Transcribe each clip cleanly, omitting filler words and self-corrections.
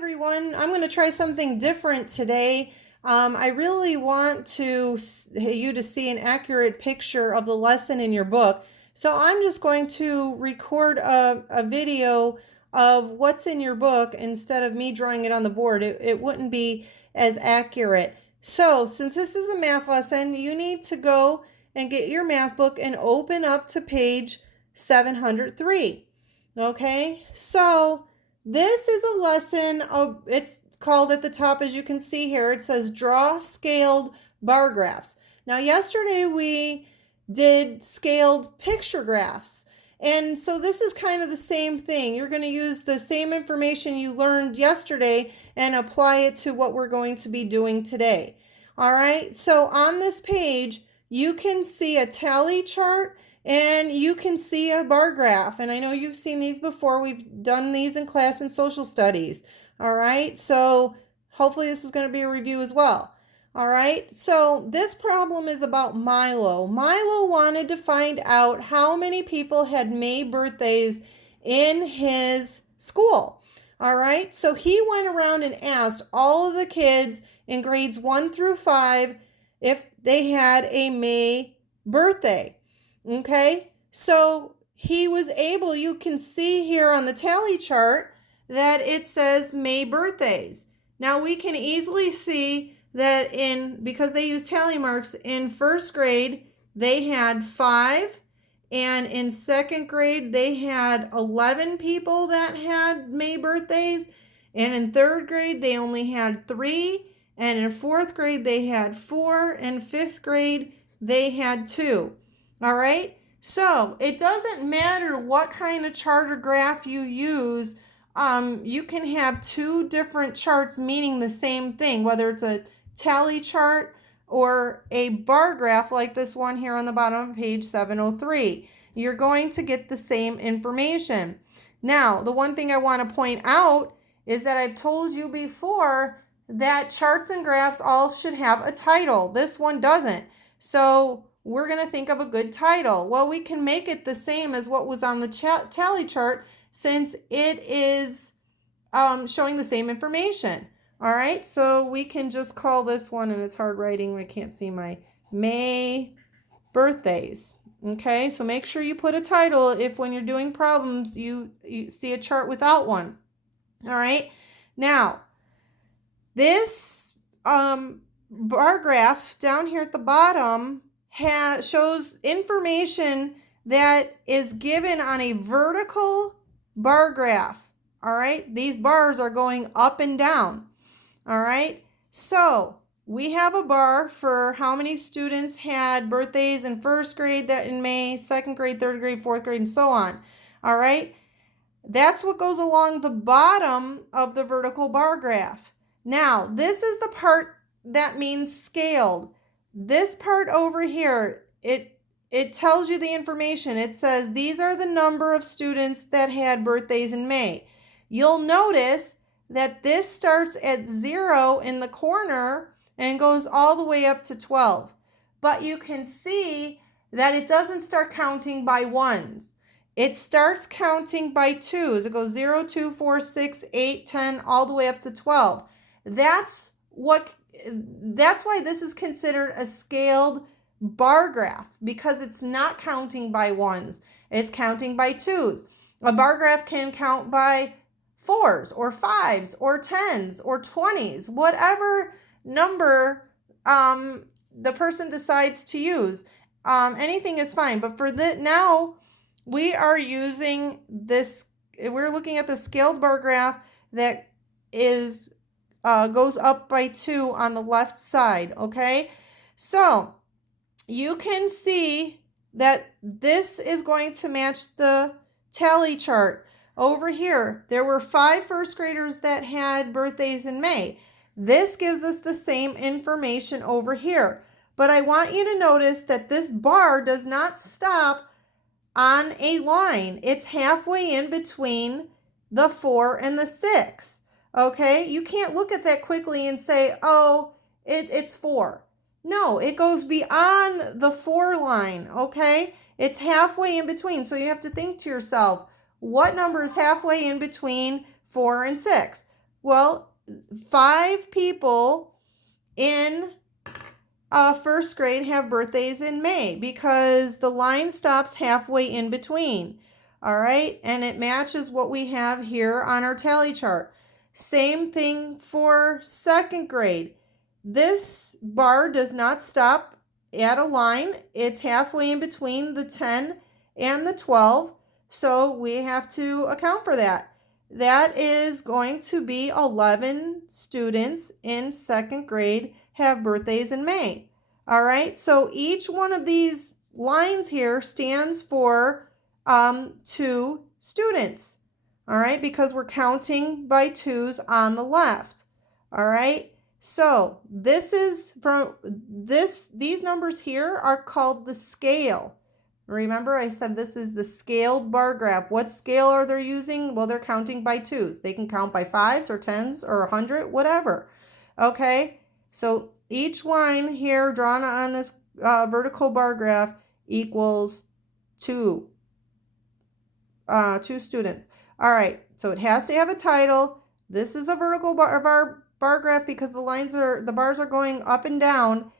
everyone. I'm going to try something different today. I really want you to see an accurate picture of the lesson in your book. So I'm just going to record a video of what's in your book instead of me drawing it on the board. It wouldn't be as accurate. So since this is a math lesson, you need to go and get your math book and open up to page 703. Okay, so this is a lesson of, it's called at the top, as you can see here, it says draw scaled bar graphs. Now, yesterday we did scaled picture graphs. And so this is kind of the same thing. You're going to use the same information you learned yesterday and apply it to what we're going to be doing today. All right, so on this page, you can see a tally chart and you can see a bar graph. And I know you've seen these before. We've done these in class in social studies. All right, so hopefully this is going to be a review as well. All right, so this problem is about Milo. Milo wanted to find out how many people had May birthdays in his school. All right, so he went around and asked all of the kids in grades 1 through 5 if they had a May birthday. Okay, so he was able, you can see here on the tally chart that it says May birthdays. Now we can easily see that because they use tally marks, in first grade they had 5, and in second grade they had 11 people that had May birthdays, and in third grade they only had 3, and in fourth grade they had 4, and fifth grade they had 2. All right, so it doesn't matter what kind of chart or graph you use. You can have two different charts meaning the same thing, whether it's a tally chart or a bar graph like this one here on the bottom of page 703. You're going to get the same information. Now, the one thing I want to point out is that I've told you before that charts and graphs all should have a title. This one doesn't. So we're going to think of a good title. Well, we can make it the same as what was on the tally chart since it is showing the same information. All right, so we can just call this one, and it's hard writing, I can't see my May birthdays. Okay, so make sure you put a title if when you're doing problems you see a chart without one. All right, now this bar graph down here at the bottom shows information that is given on a vertical bar graph. All right, these bars are going up and down. All right, so we have a bar for how many students had birthdays in first grade that in May, second grade, third grade, fourth grade, and so on. All right, that's what goes along the bottom of the vertical bar graph. Now, this is the part that means scaled. This part over here, it tells you the information. It says these are the number of students that had birthdays in May. You'll notice that this starts at 0 in the corner and goes all the way up to 12. But you can see that it doesn't start counting by ones. It starts counting by twos. It goes 0, 2, 4, 6, 8, 10, all the way up to 12. That's why this is considered a scaled bar graph, because it's not counting by ones. It's counting by twos. A bar graph can count by 4s or 5s or 10s or 20s, whatever number the person decides to use. Anything is fine, but for now we are using this. We're looking at the scaled bar graph that is goes up by 2 on the left side. Okay, so you can see that this is going to match the tally chart. Over here, there were 5 first graders that had birthdays in May. This gives us the same information over here. But I want you to notice that this bar does not stop on a line. It's halfway in between the 4 and the 6. Okay, you can't look at that quickly and say, oh, it's 4. No, it goes beyond the 4 line, okay? It's halfway in between. So you have to think to yourself, what number is halfway in between 4 and 6? Well, 5 people in first grade have birthdays in May because the line stops halfway in between. All right, and it matches what we have here on our tally chart. Same thing for second grade. This bar does not stop at a line. It's halfway in between the 10 and the 12, so we have to account for that. That is going to be 11 students in second grade have birthdays in May. All right, so each one of these lines here stands for 2 students. All right, because we're counting by twos on the left. All right, so this is from these numbers here are called the scale. Remember, I said this is the scaled bar graph. What scale are they using? Well, they're counting by twos. They can count by 5s or 10s or 100, whatever. Okay, so each line here drawn on this vertical bar graph equals 2 students. All right, so it has to have a title. This is a vertical bar graph because the bars are going up and down,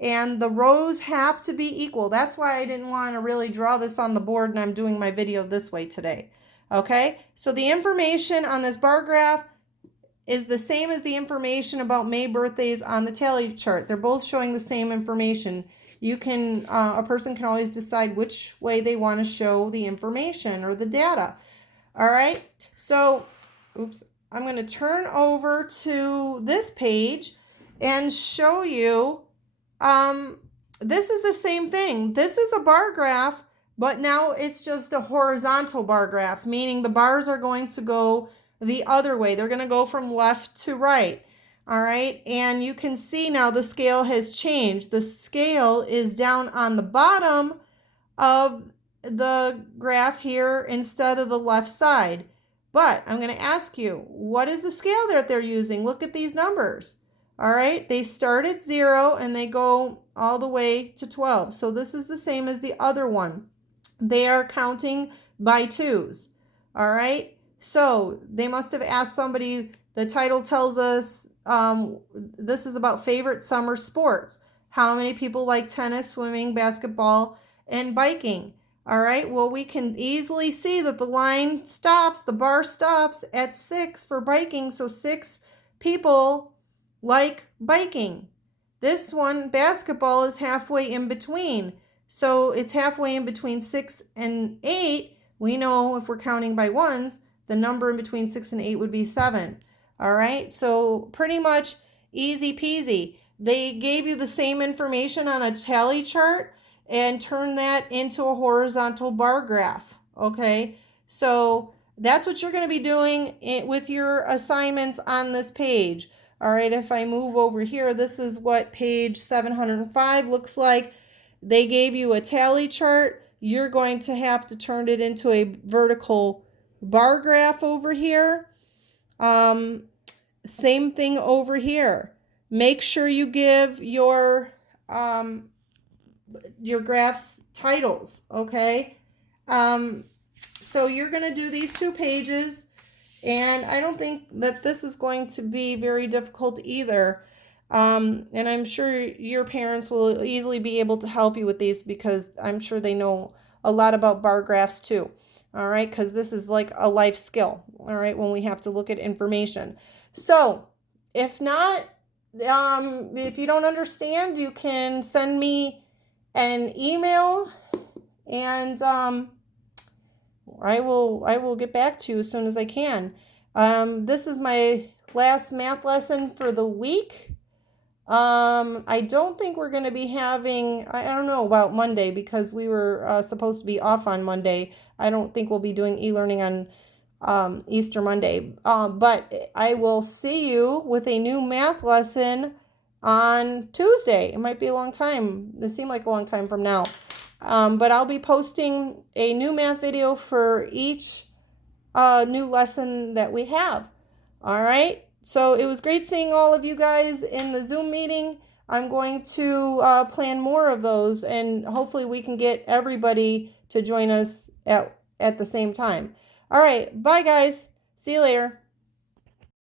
and the rows have to be equal. That's why I didn't want to really draw this on the board, and I'm doing my video this way today. Okay, so the information on this bar graph is the same as the information about May birthdays on the tally chart. They're both showing the same information. You can, a person can always decide which way they want to show the information or the data. All right, so, I'm going to turn over to this page and show you, this is the same thing. This is a bar graph, but now it's just a horizontal bar graph, meaning the bars are going to go the other way. They're going to go from left to right. All right, and you can see now the scale has changed. The scale is down on the bottom of the graph here instead of the left side. But I'm going to ask you, what is the scale that they're using? Look at these numbers. All right, they start at 0 and they go all the way to 12. So this is the same as the other one. They are counting by twos. All right, so they must have asked somebody. The title tells us this is about favorite summer sports. How many people like tennis, swimming, basketball, and biking? All right, well, we can easily see that the line stops, the bar stops at 6 for biking, so 6 people like biking. This one, basketball, is halfway in between, so it's halfway in between 6 and 8. We know if we're counting by ones, the number in between 6 and 8 would be 7. All right, so pretty much easy peasy. They gave you the same information on a tally chart and turn that into a horizontal bar graph. Okay, so that's what you're going to be doing with your assignments on this page. All right, if I move over here, this is what page 705 looks like. They gave you a tally chart. You're going to have to turn it into a vertical bar graph over here. Same thing over here. Make sure you give your graphs titles, okay? So you're going to do these 2 pages, and I don't think that this is going to be very difficult either. And I'm sure your parents will easily be able to help you with these because I'm sure they know a lot about bar graphs too. All right, because this is like a life skill, all right, when we have to look at information. So if not, if you don't understand, you can send me an email, and I will get back to you as soon as I can. This is my last math lesson for the week. I don't think we're going to be having, I don't know about Monday because we were supposed to be off on Monday. I don't think we'll be doing e-learning on Easter Monday. But I will see you with a new math lesson on Tuesday. It might be a long time. It seemed like a long time from now. But I'll be posting a new math video for each new lesson that we have. All right. So it was great seeing all of you guys in the Zoom meeting. I'm going to plan more of those, and hopefully we can get everybody to join us at the same time. All right. Bye, guys. See you later.